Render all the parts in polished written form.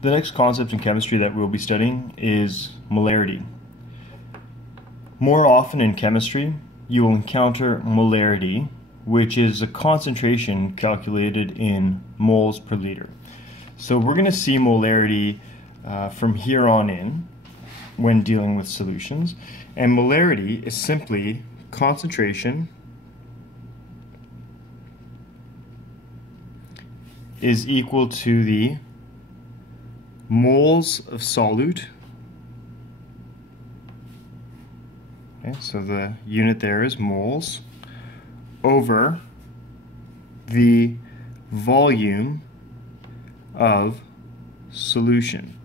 The next concept in chemistry that we'll be studying is molarity. More often in chemistry, you will encounter molarity, which is a concentration calculated in moles per liter. So we're going to see molarity from here on in when dealing with solutions. And molarity is simply concentration is equal to the moles of solute. Okay, so the unit there is moles over the volume of solution.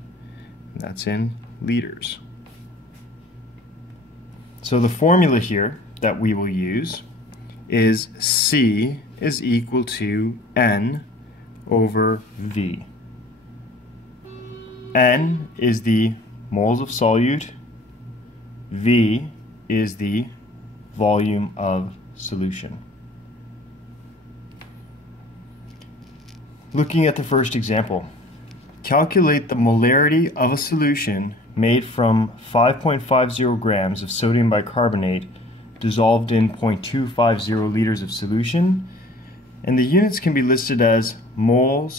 That's in liters. So the formula here that we will use is C is equal to N over V. N is the moles of solute, V is the volume of solution. Looking at the first example, calculate the molarity of a solution made from 5.50 grams of sodium bicarbonate dissolved in 0.250 liters of solution, and the units can be listed as molar,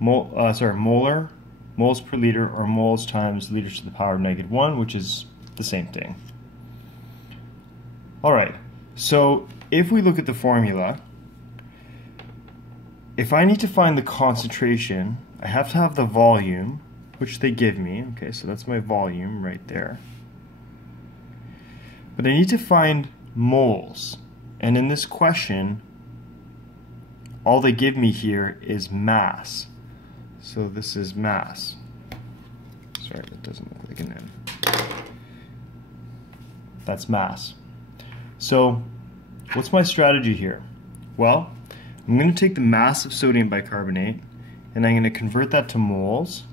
moles per liter, or moles times liters to the power of -1, which is the same thing. Alright, so if we look at the formula, if I need to find the concentration, I have to have the volume, which they give me. Okay, so that's my volume right there. But I need to find moles, and in this question, all they give me here is mass. So this is mass. Sorry, that doesn't look like an N. That's mass. So what's my strategy here? Well, I'm going to take the mass of sodium bicarbonate and I'm going to convert that to moles,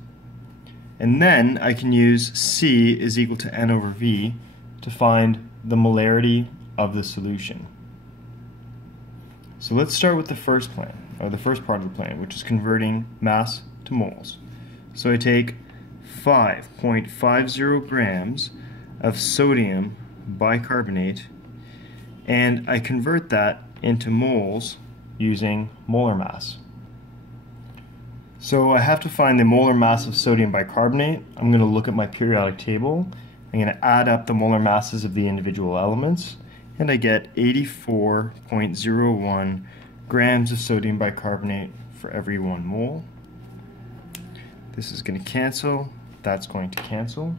and then I can use C is equal to N over V to find the molarity of the solution. So let's start with the first plan, or the first part of the plan, which is converting mass to moles. So I take 5.50 grams of sodium bicarbonate and I convert that into moles using molar mass. So I have to find the molar mass of sodium bicarbonate. I'm going to look at my periodic table. I'm going to add up the molar masses of the individual elements, and I get 84.01 grams of sodium bicarbonate for every 1 mole. This is going to cancel, that's going to cancel.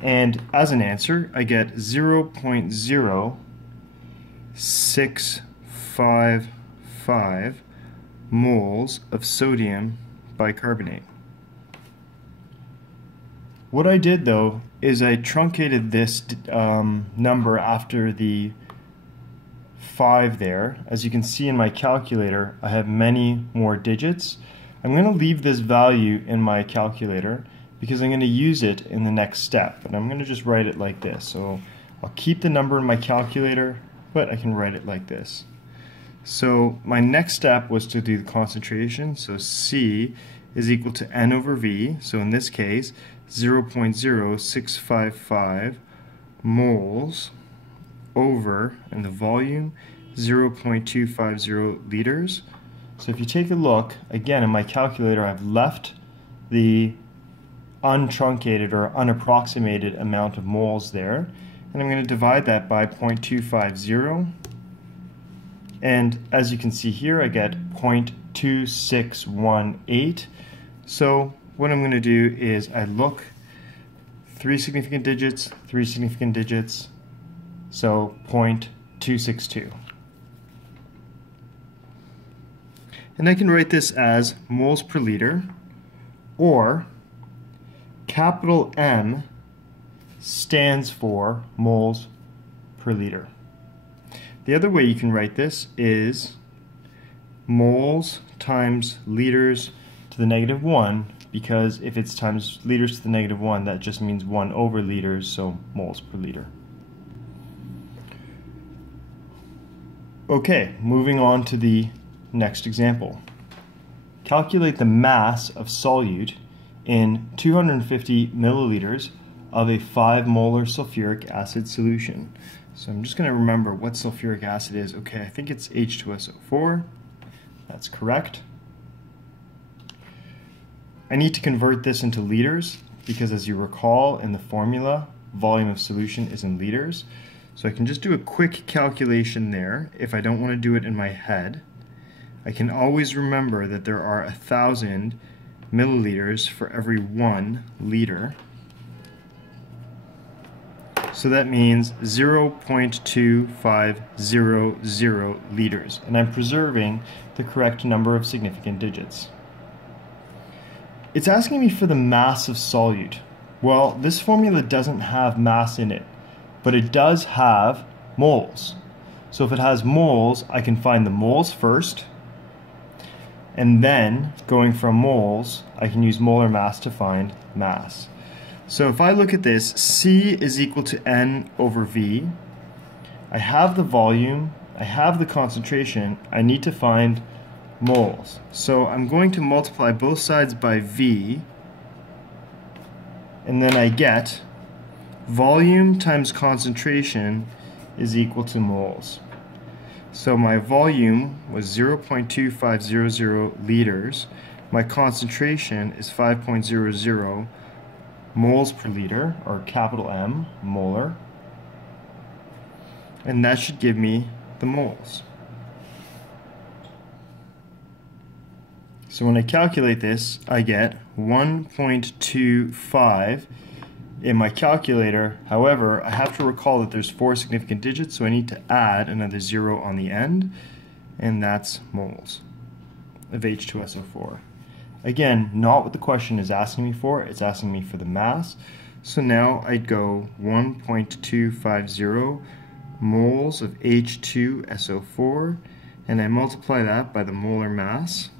And as an answer, I get 0.0655 moles of sodium bicarbonate. What I did though is I truncated this number after the 5 there. As you can see in my calculator, I have many more digits. I'm going to leave this value in my calculator because I'm going to use it in the next step, and I'm going to just write it like this. So I'll keep the number in my calculator, but I can write it like this. So my next step was to do the concentration, so C is equal to N over V, so in this case 0.0655 moles over, and the volume 0.250 liters. So if you take a look, again in my calculator I've left the untruncated or unapproximated amount of moles there, and I'm going to divide that by 0.250, and as you can see here I get 0.2618. So what I'm going to do is I look 3 significant digits, 3 significant digits, so 0.262. And I can write this as moles per liter, or capital M stands for moles per liter. The other way you can write this is moles times liters to the -1, because if it's times liters to the -1, that just means 1 over liters, so moles per liter. Okay, moving on to the next example. calculate the mass of solute in 250 milliliters of a 5 molar sulfuric acid solution. So I'm just going to remember what sulfuric acid is. Okay, I think it's H2SO4. That's correct. I need to convert this into liters because, as you recall in the formula, volume of solution is in liters. So I can just do a quick calculation there if I don't want to do it in my head. I can always remember that there are 1,000 milliliters for every 1 liter. So that means 0.2500 liters, and I'm preserving the correct number of significant digits. It's asking me for the mass of solute. Well, this formula doesn't have mass in it, but it does have moles. So if it has moles, I can find the moles first, and then going from moles, I can use molar mass to find mass. So if I look at this, C is equal to N over V. I have the volume, I have the concentration, I need to find moles. So I'm going to multiply both sides by V, and then I get volume times concentration is equal to moles. So my volume was 0.2500 liters. My concentration is 5.00 moles per liter, or capital M, molar. And that should give me the moles. So when I calculate this, I get 1.25 in my calculator. However, I have to recall that there's 4 significant digits, so I need to add another 0 on the end, and that's moles of H2SO4. Again, not what the question is asking me for, it's asking me for the mass. So now I'd go 1.250 moles of H2SO4, and I multiply that by the molar mass.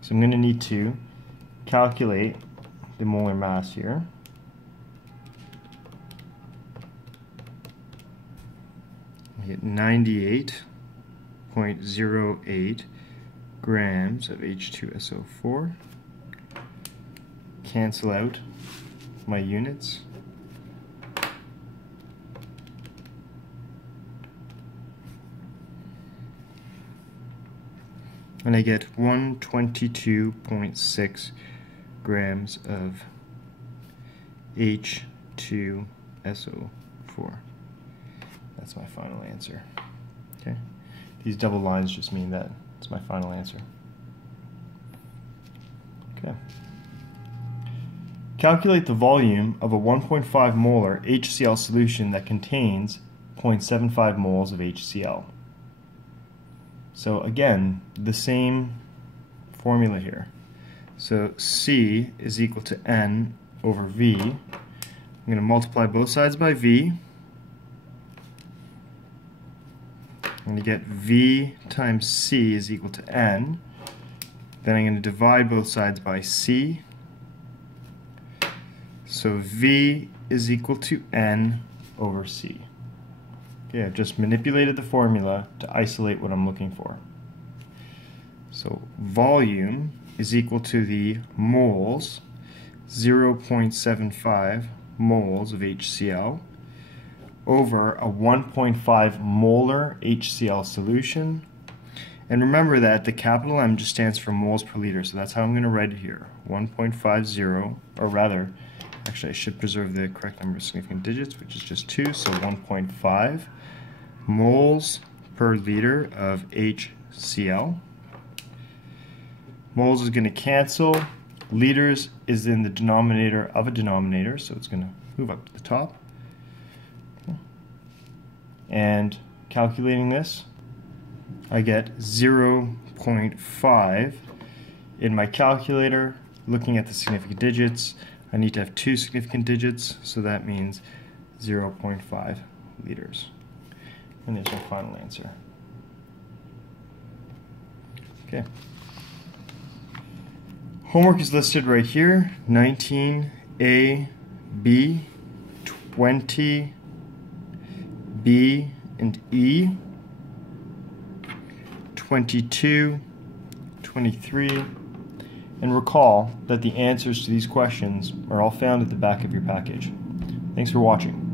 So I'm going to need to calculate the molar mass here. I get 98.08 grams of H2SO4. Cancel out my units. And I get 122.6 grams of H2SO4. That's my final answer. Okay. These double lines just mean that it's my final answer. Okay. Calculate the volume of a 1.5 molar HCl solution that contains 0.75 moles of HCl. So again, the same formula here. So C is equal to N over V. I'm going to multiply both sides by V. I'm going to get V times C is equal to N. Then I'm going to divide both sides by C. So V is equal to N over C. Okay, I've just manipulated the formula to isolate what I'm looking for. So volume is equal to the moles, 0.75 moles of HCl, over a 1.5 molar HCl solution. And remember that the capital M just stands for moles per liter, so that's how I'm going to write it here. 1.50, or rather, actually I should preserve the correct number of significant digits, which is just 2, so 1.5 moles per liter of HCl. Moles is going to cancel. Liters is in the denominator of a denominator, so it's going to move up to the top. And calculating this, I get 0.5 in my calculator. Looking at the significant digits, I need to have 2 significant digits, so that means 0.5 liters. And there's my final answer. Okay. Homework is listed right here. 19A, B, 20, B and E, 22, 23, and recall that the answers to these questions are all found at the back of your package. Thanks for watching.